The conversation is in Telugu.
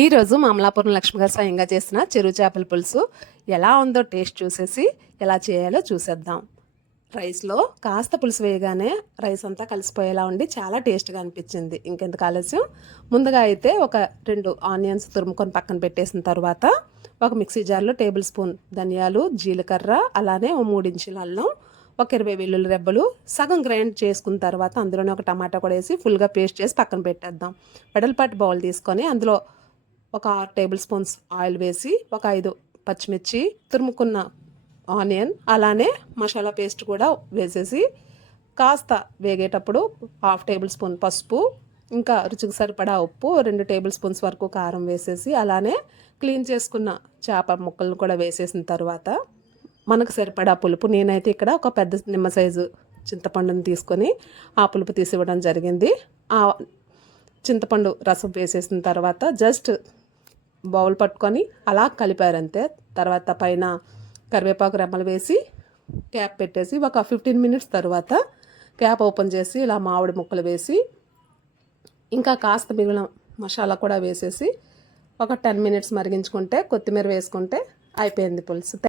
ఈరోజు మా అమలాపురం లక్ష్మి గారు స్వయంగా చేసిన చెరువు చేపల పులుసు ఎలా ఉందో టేస్ట్ చూసేసి ఎలా చేయాలో చూసేద్దాం. రైస్లో కాస్త పులుసు వేయగానే రైస్ అంతా కలిసిపోయేలా ఉండి చాలా టేస్ట్గా అనిపించింది. ఇంకెందుకు ఆలస్యం, ముందుగా అయితే ఒక 2 ఆనియన్స్ తురుముకొని పక్కన పెట్టేసిన తర్వాత ఒక మిక్సీ జార్లో టేబుల్ స్పూన్ ధనియాలు, జీలకర్ర, అలానే ఓ 3 ఇంచుల అల్లం, ఒక 20 వెల్లుల్లి రెబ్బలు సగం గ్రైండ్ చేసుకున్న తర్వాత అందులోనే ఒక టమాటా కూడా వేసి ఫుల్గా పేస్ట్ చేసి పక్కన పెట్టేద్దాం. వెడల్పాటి బౌల్ తీసుకొని అందులో ఒక 6 టేబుల్ స్పూన్స్ ఆయిల్ వేసి ఒక 5 పచ్చిమిర్చి, తురుముకున్న ఆనియన్, అలానే మసాలా పేస్ట్ కూడా వేసేసి కాస్త వేగేటప్పుడు 1/2 టేబుల్ స్పూన్ పసుపు, ఇంకా రుచికి సరిపడా ఉప్పు, 2 టేబుల్ స్పూన్స్ వరకు కారం వేసేసి అలానే క్లీన్ చేసుకున్న చేప ముక్కలను కూడా వేసేసిన తర్వాత మనకు సరిపడా పులుపు, నేనైతే ఇక్కడ ఒక పెద్ద నిమ్మ సైజు చింతపండుని తీసుకొని ఆ పులుపు తీసివ్వడం జరిగింది. ఆ చింతపండు రసం వేసేసిన తర్వాత జస్ట్ బౌల్ పట్టుకొని అలా కలిపారంతే. తర్వాత పైన కరివేపాకు రెమ్మలు వేసి క్యాప్ పెట్టేసి ఒక 15 మినిట్స్ తర్వాత క్యాప్ ఓపెన్ చేసి ఇలా మామిడి ముక్కలు వేసి ఇంకా కాస్త మిగిలిన మసాలా కూడా వేసేసి ఒక 10 మినిట్స్ మరిగించుకుంటే కొత్తిమీర వేసుకుంటే అయిపోయింది పులుసు.